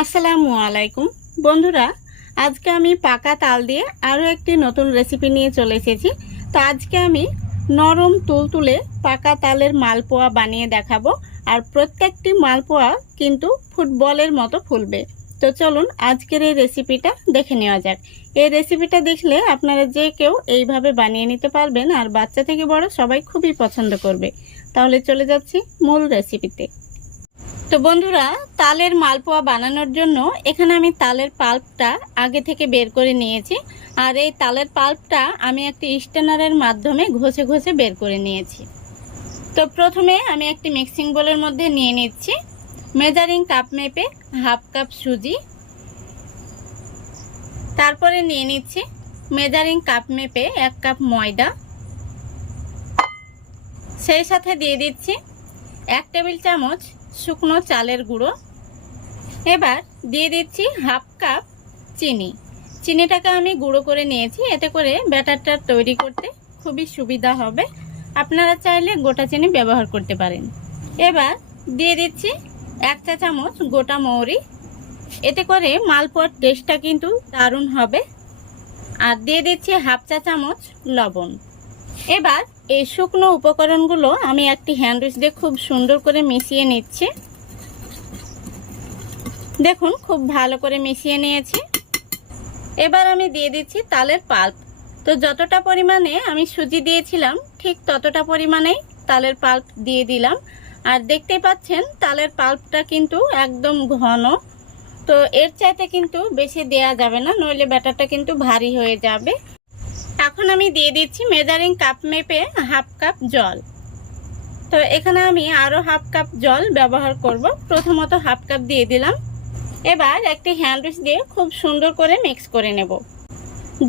আসসালামু আলাইকুম বন্ধুরা, আজকে আমি পাকা তাল দিয়ে আরও একটি নতুন রেসিপি নিয়ে চলে এসেছি। তো আজকে আমি নরম তুলতুলে পাকা তালের মালপোয়া বানিয়ে দেখাবো। আর প্রত্যেকটি মালপোয়া কিন্তু ফুটবলের মতো ফুলবে। তো চলুন আজকের এই রেসিপিটা দেখে নেওয়া যাক। এই রেসিপিটা দেখলে আপনারা যে কেউ এইভাবে বানিয়ে নিতে পারবেন, আর বাচ্চা থেকে বড় সবাই খুবই পছন্দ করবে। তাহলে চলে যাচ্ছি মূল রেসিপিতে। তো বন্ধুরা, তালের মালপোয়া বানানোর জন্য এখানে আমি তালের পাল্পটা আগে থেকে বের করে নিয়েছি। আর এই তালের পাল্পটা আমি একটি স্ট্রেনারের মাধ্যমে ঘষে ঘষে বের করে নিয়েছি। তো প্রথমে আমি একটি মিক্সিং বোলের মধ্যে নিয়ে নিচ্ছি মেজারিং কাপ মেপে হাফ কাপ সুজি। তারপরে নিয়ে নিচ্ছি মেজারিং কাপ মেপে 1 কাপ ময়দা। সেই সাথে দিয়ে দিচ্ছি 1 টেবিল চামচ শুকনো চালের গুঁড়ো। এবার দিয়ে দিচ্ছি হাফ কাপ চিনি। চিনিটাকে আমি গুঁড়ো করে নিয়েছি, এতে করে ব্যাটারটা তৈরি করতে খুবই সুবিধা হবে। আপনারা চাইলে গোটা চিনি ব্যবহার করতে পারেন। এবার দিয়ে দিচ্ছি 1 চা চামচ গোটা মৌরি, এতে করে মালপোয়ার টেস্টটা কিন্তু দারুণ হবে। আর দিয়ে দিচ্ছি হাফ চা চামচ লবণ। এবার এই শুকনো উপকরণগুলো আমি একটি হ্যান্ড উইচ দিয়ে খুব সুন্দর করে মিশিয়ে নিচ্ছি। দেখুন খুব ভালো করে মিশিয়ে নিয়েছি। এবার আমি দিয়ে দিচ্ছি তালের পাল্প। তো যতটা পরিমাণে আমি সুজি দিয়েছিলাম ঠিক ততটা পরিমাণেই তালের পাল্প দিয়ে দিলাম। আর দেখতেই পাচ্ছেন তালের পাল্পটা কিন্তু একদম ঘন। তো এর চাইতে কিন্তু বেশি দেয়া যাবে না, নইলে ব্যাটারটা কিন্তু ভারী হয়ে যাবে। এখন আমি দিয়ে দিচ্ছি মেজারিং কাপ মেপে হাফ কাপ জল। তো এখানে আমি আরও হাফ কাপ জল ব্যবহার করব। প্রথমত হাফ কাপ দিয়ে দিলাম। এবার একটি হ্যান্ড উইচ দিয়ে খুব সুন্দর করে মিক্স করে নেব।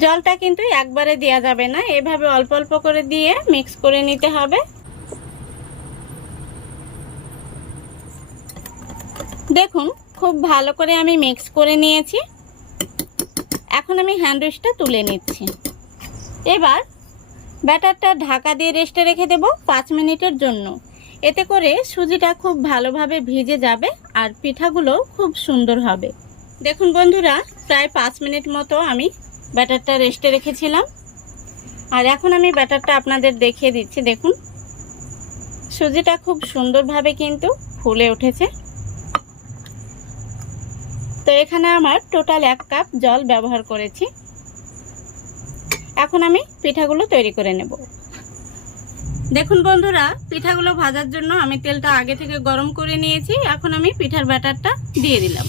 জলটা কিন্তু একবারে দেওয়া যাবে না, এভাবে অল্প অল্প করে দিয়ে মিক্স করে নিতে হবে। দেখুন খুব ভালো করে আমি মিক্স করে নিয়েছি। এখন আমি হ্যান্ড উইচটা তুলে নিচ্ছি। এবার ব্যাটারটা ঢাকা দিয়ে রেস্টে রেখে দেব 5 মিনিটের জন্য। এতে করে সুজিটা খুব ভালোভাবে ভিজে যাবে আর পিঠাগুলো খুব সুন্দর হবে। দেখুন বন্ধুরা, প্রায় 5 মিনিট মতো আমি ব্যাটারটা রেস্টে রেখেছিলাম। আর এখন আমি ব্যাটারটা আপনাদের দেখিয়ে দিচ্ছি। দেখুন সুজিটা খুব সুন্দরভাবে কিন্তু ফুলে উঠেছে। তো এখানে আমার টোটাল 1 কাপ জল ব্যবহার করেছি। এখন আমি পিঠাগুলো তৈরি করে নেব। দেখুন বন্ধুরা, পিঠাগুলো ভাজার জন্য আমি তেলটা আগে থেকে গরম করে নিয়েছি। এখন আমি পিঠার ব্যাটারটা দিয়ে দিলাম।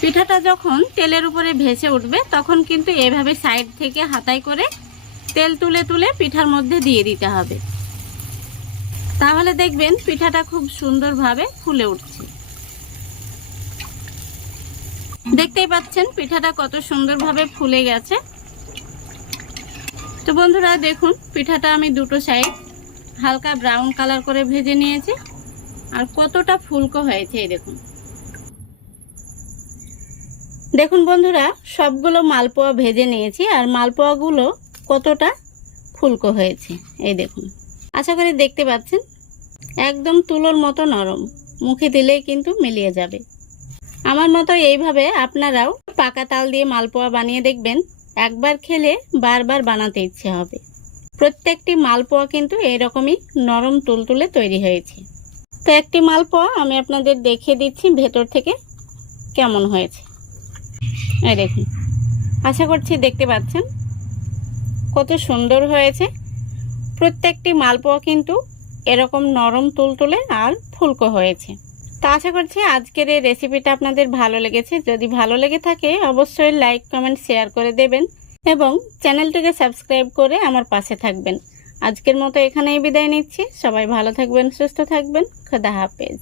পিঠাটা যখন তেলের উপরে ভেসে উঠবে তখন কিন্তু এভাবে সাইড থেকে হাতায় করে তেল তুলে তুলে পিঠার মধ্যে দিয়ে দিতে হবে। তাহলে দেখবেন পিঠাটা খুব সুন্দরভাবে ফুলে উঠছে। দেখতেই পাচ্ছেন পিঠাটা কত সুন্দরভাবে ফুলে গেছে। তো বন্ধুরা দেখুন, পিঠাটা আমি দুটো সাইড হালকা ব্রাউন কালার করে ভেজে নিয়েছি। আর কতটা ফুলকো হয়েছে এই দেখুন। দেখুন বন্ধুরা, সবগুলো মালপোয়া ভেজে নিয়েছি আর মালপোয়াগুলো কতটা ফুলকো হয়েছে এই দেখুন। আশা করি দেখতে পাচ্ছেন একদম তুলোর মতো নরম, মুখে দিলেই কিন্তু মিলিয়ে যাবে। আমার মতো এইভাবে আপনারাও পাকা তাল দিয়ে মালপোয়া বানিয়ে দেখবেন। একবার খেলে বারবার বানাতে ইচ্ছে হবে। প্রত্যেকটি মালপোয়া কিন্তু এরকমই নরম তুলতুলে তৈরি হয়েছে। তো একটি মালপোয়া আমি আপনাদের দেখিয়ে দিচ্ছি ভেতর থেকে কেমন হয়েছে। এই দেখুন, আশা করছি দেখতে পাচ্ছেন কত সুন্দর হয়েছে। প্রত্যেকটি মালপোয়া কিন্তু এরকম নরম তুলতুলে আর ফুলকো হয়েছে। তো আশা করছি আজকের এই রেসিপিটা আপনাদের ভালো লেগেছে। যদি ভালো লেগে থাকে অবশ্যই লাইক কমেন্ট শেয়ার করে দেবেন এবং চ্যানেলটিকে সাবস্ক্রাইব করে আমার পাশে থাকবেন। আজকের মতো এখানেই বিদায় নিচ্ছি। সবাই ভালো থাকবেন, সুস্থ থাকবেন। খোদা হাফেজ।